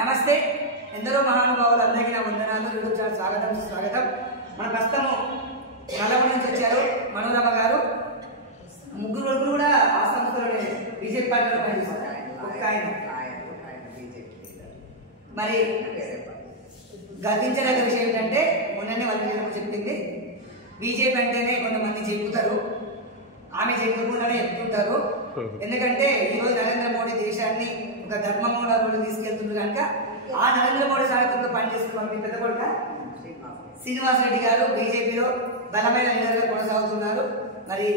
నమస్తే ఎందరో మహానుభావులందరికీ నా వందనాలు. యూట్యూబ్ ఛానల్ స్వాగతం సుస్వాగతం. మన ప్రస్తుతము నల్లగొండ నుంచి వచ్చారు మనోరమ గారు. ముగ్గురు కొడుకులు కూడా ఆ సంస్థలోనే బీజేపీ పార్టీలో పనిచేస్తారు. ఒక ఆయన మరి గర్వించదగ్గ విషయం ఏంటంటే మొన్ననే వాళ్ళు చెప్పింది, బీజేపీ అంటేనే కొంతమంది చెప్పుతారు, ఆమె చెప్పకుండానే చెప్తుంటారు. ఎందుకంటే ఈరోజు నరేంద్ర మోడీ దేశాన్ని ఒక ధర్మమూలంలో తీసుకెళ్తున్నారు కనుక ఆ నరేంద్ర మోడీ సారథ్యంలో పనిచేస్తున్న మీ పెద్ద కొడుక శ్రీనివాస్ రెడ్డి గారు బీజేపీలో బలమైన లీడర్గా కొనసాగుతున్నారు. మరి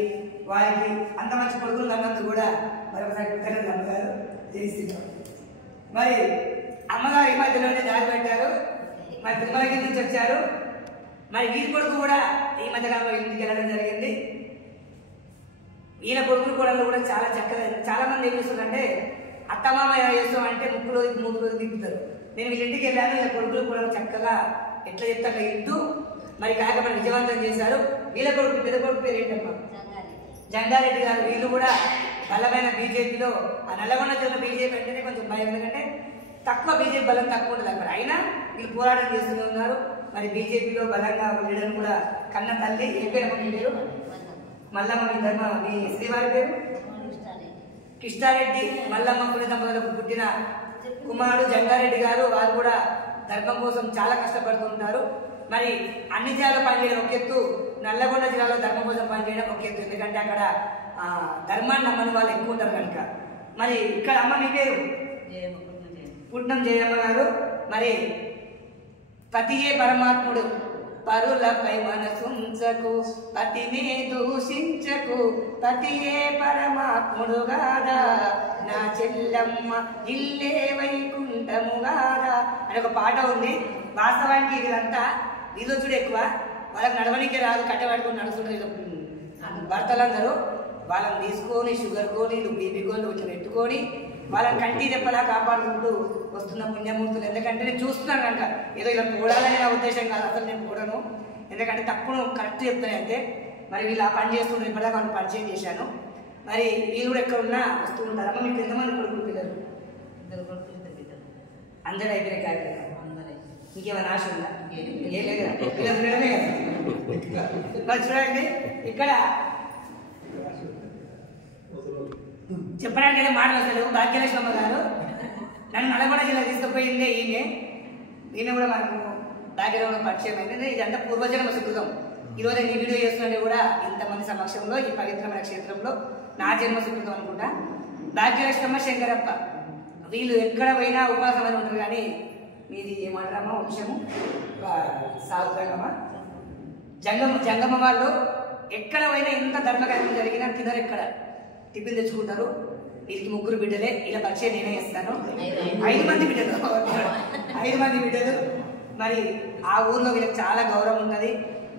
వారికి అంత మంచి కొడుకులు అన్నందుకు కూడా మరొకసారి అమ్మగారు చేస్తున్నారు. మరి అమ్మగారు ఈ మధ్యలోనే దారి పెట్టారు, మరి తిరుమలకి నుంచి వచ్చారు. మరి వీరి కొడుకు కూడా ఈ మధ్యకాలంలో ఇంటికి వెళ్ళడం జరిగింది. ఈయన కొడుకులు కూడా చాలా చక్కగా, చాలా మంది ఏం చేస్తున్నారంటే అత్తమామ చేస్తాం అంటే ముక్కులో మూడు రోజులు దిగుతారు. నేను వీళ్ళ ఇంటికి వెళ్ళాను, వీళ్ళ కొడుకులు కూడా చక్కగా ఎట్లా చెప్తా అట్లా ఇంటూ మరి కార్యక్రమం విజయవంతం చేశారు. వీళ్ళ కొడుకు పెద్ద కొడుకు పేరు ఏంటమ్మా? జంగారెడ్డి గారు. వీళ్ళు కూడా బలమైన బీజేపీలో ఆ నల్లగొండ జిల్లా బీజేపీ అంటేనే కొంచెం భయం, ఎందుకంటే తక్కువ బీజేపీ బలం తక్కువ ఉంటుంది అక్కడ. అయినా వీళ్ళు పోరాటం చేస్తూనే ఉన్నారు. మరి బీజేపీలో బలంగా లీడర్ కూడా కన్న తల్లి. ఏ పేరు మీ పేరు? మల్లమ్మ. మీ ధర్మ మీ శ్రీవారి పేరు కిష్టారెడ్డి. మల్లమ్మ పుణ్య దంపతులకు పుట్టిన కుమారుడు జంగారెడ్డి గారు. వారు కూడా ధర్మం కోసం చాలా కష్టపడుతూ ఉంటారు. మరి అన్ని జిల్లాలో పనిచేయడం ఒక ఎత్తు, నల్లగొండ జిల్లాలో ధర్మం కోసం పనిచేయడం ఒక ఎత్తు. ఎందుకంటే అక్కడ ధర్మాన్ని నమ్మని వాళ్ళు ఎక్కువ ఉంటారు కనుక. మరి ఇక్కడ అమ్మ మీ పేరు? పుట్నం జయమ్మ గారు. మరి పతియే పరమాత్ముడు, పరులపై మనసుంచకు, పతినే దూషించకు, పతియే పరమాత్ముడు గాదా, నా చెల్లమ్మ ఇల్లే వైకుంఠము గాదా అని ఒక పాట ఉంది. వాస్తవానికి ఇదంతా వీళ్ళొచ్చుడు ఎక్కువ, వాళ్ళకి నడవనికే రాదు, కట్టబడుకుని నడుస్తుంటారు భర్తలందరూ. వాళ్ళని తీసుకొని షుగర్ గోళీలు బీపీ గోళీలు కొంచెం పెట్టుకొని వాళ్ళని కంటి రెప్పలా కాపాడుకుంటూ వస్తున్న పుణ్యమూర్తులు. ఎందుకంటే నేను చూస్తున్నాను కనుక, ఏదో ఇలా పోడాలని నా ఉద్దేశం కాదు, అసలు నేను పోడను. ఎందుకంటే తప్పును కరెక్ట్ చెప్తాను అంతే. మరి వీళ్ళు ఆ పని చేస్తుంటారు, ఇప్పటిదాకా వాళ్ళు పరిచయం చేశాను. మరి వీళ్ళు కూడా ఎక్కడ ఉన్నా వస్తూ ఉంటారు. అమ్మ మీకు ఎంతమంది కొడుకులు పిల్లలు? అందరూ అయిపోయిన కార్యక్రమం. ఇంకేమైనా ఆశ ఉందా? ఏ లేదు కదా, పిల్లలు పిల్లలే కదా. మరి చూడండి ఇక్కడ చెప్పడానికి మాటలు అసలు. భాగ్యలక్ష్మి గారు నన్ను నల్గొండ జిల్లా తీసుకుపోయిందే ఈమె కూడా మనకు భాగ్యలో పరిచయం అయింది. ఇదంతా పూర్వజన్మ సుకృతం. ఈరోజు నేను వీడియో చేస్తుంటే కూడా ఇంతమంది సమక్షంలో ఈ పవిత్రమైన క్షేత్రంలో నా జన్మ సుకృతం అనుకుంటా. భాగ్యలక్ష్మమ్మ శంకరప్ప వీళ్ళు ఎక్కడ పోయినా ఉపాసమని ఉంటారు. కానీ మీది ఏమంటారమ్మా వంశము? సాగురంగమ్మ జంగమ్మ వాళ్ళు ఎక్కడ పోయినా ఎంత ధర్మకార్యం జరిగినా తినరు. ఎక్కడ టిఫిన్ తెచ్చుకుంటారు. వీరికి ముగ్గురు బిడ్డలే. ఇలా పరిచయం నేనే చేస్తాను. 5 మంది బిడ్డలు. 5 మంది బిడ్డలు. మరి ఆ ఊర్లో వీళ్ళకి చాలా గౌరవం ఉన్నది.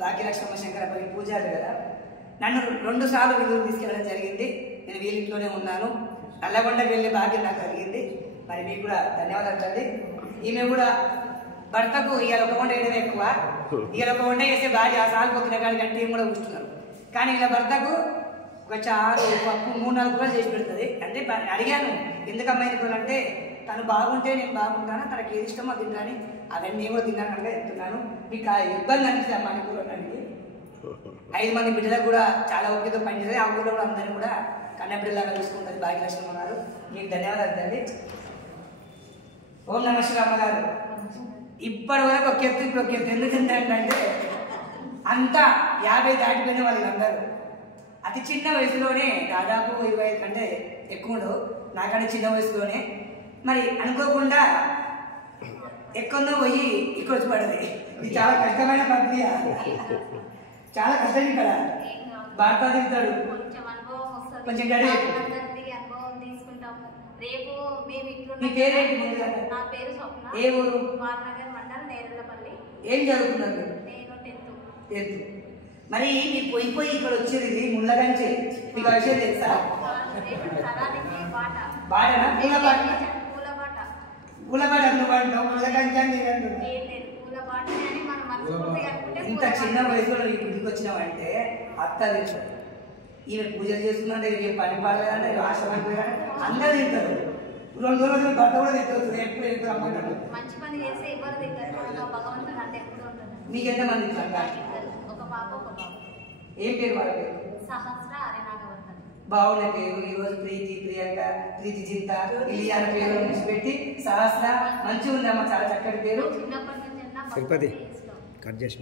భాగ్యలక్ష్మమ్మ శంకరప్ప పూజారి కదా. నన్ను 2 సార్లు వీళ్ళు తీసుకెళ్ళడం జరిగింది. నేను వీళ్ళింట్లోనే ఉన్నాను. నల్లగొండకి వెళ్ళే భాగ్యం నాకు కలిగింది. మరి మీకు కూడా ధన్యవాదాలు తల్లి. ఈమె కూడా భర్తకు ఇవాళ ఒక వంట వేయడమే ఎక్కువ. ఇవాళ ఒక వంట వేసే భార్య ఆ సార్లు పొద్దున కాడికి అంటే ఏం కూడా కూర్చున్నారు. కానీ ఇలా భర్తకు ఒక చారు పప్పు 3-4 కూడా చేసి పెడుతుంది. అంటే అడిగాను ఎందుకమ్మా ఎందుకంటే తను బాగుంటే నేను బాగుంటాను, తనకి ఏది ఇష్టమో తింటాను. అవన్నీ నేను కూడా తిన్నానంటే చెప్తున్నాను. మీకు ఆ ఇబ్బంది అనిపిస్తుంది అమ్మా అనుకోవడానికి. 5 మంది బిడ్డలకు కూడా చాలా ఓపికతో పనిచేస్తుంది. ఆ ఊళ్ళో కూడా అందరినీ కూడా కన్న బిడ్డలాగా చూసుకుంటుంది భాగ్యలక్ష్మి గారు. మీకు ధన్యవాదాలు తల్లి. ఓం నమ శివామ్మ గారు. ఇప్పటి వరకు ఒక ఎత్తు, ఇప్పుడు ఒక ఎత్తు. ఎందుకు అంటే అంతా 50 దాటిపోయిన వాళ్ళందరూ అతి చిన్న వయసులోనే, దాదాపు 25 కంటే ఎక్కువ ఉండవు, నాకంటే చిన్న వయసులోనే మరి అనుకోకుండా ఎక్కడో పోయి ఇక్కడ వచ్చి పడది. ఇది చాలా కష్టమైన ప్రక్రియ, చాలా కష్టం. ఇక్కడ భర్త దిగుతాడు, కొంచెం గడి. మీ పేరేంటి? ముందుగా ఏ ఊరు? ఏం చదువుతున్నారు? 10th. మరి మీరు పోయి ఇక్కడ వచ్చేది ముళ్ళగంచే. మీకు విషయం తెలుసా? బాటనా? పూలబాట నువ్వు ముళ్ళగంచ ఇంత చిన్న వయసులో నీకు ఇంటికి వచ్చినావంటే అత్త తెలుసు. ఈమె పూజలు చేస్తుందంటే ఇవి పని పాడలేదంటే ఆశ్రమం అందరూ తింటారు. 2 రోజులు భర్త కూడా తెచ్చుతుంది ఎప్పుడు ఎప్పుడు అమ్మంటాడు. మంచి పని చేస్తే ఎవరు తింటారు భగవంతుడు అంటే ఎప్పుడు ఉంటుంది. మీకు ఎంతమంది ఒక పాప ఒక బాబు. ఏం పేరు వాళ్ళ పేరు? సహస్ర అరేనాగవర్ధన్. బాగున్న పేరు. ఈ రోజు ప్రీతి ప్రియాంక ప్రీతి జింత ఇలియాన పేరు నుంచి పెట్టి సహస్ర మంచిగా ఉందమ్మా, చాలా చక్కటి పేరు. చిన్నప్పటి నుంచి తిరుపతి కట్ చేసి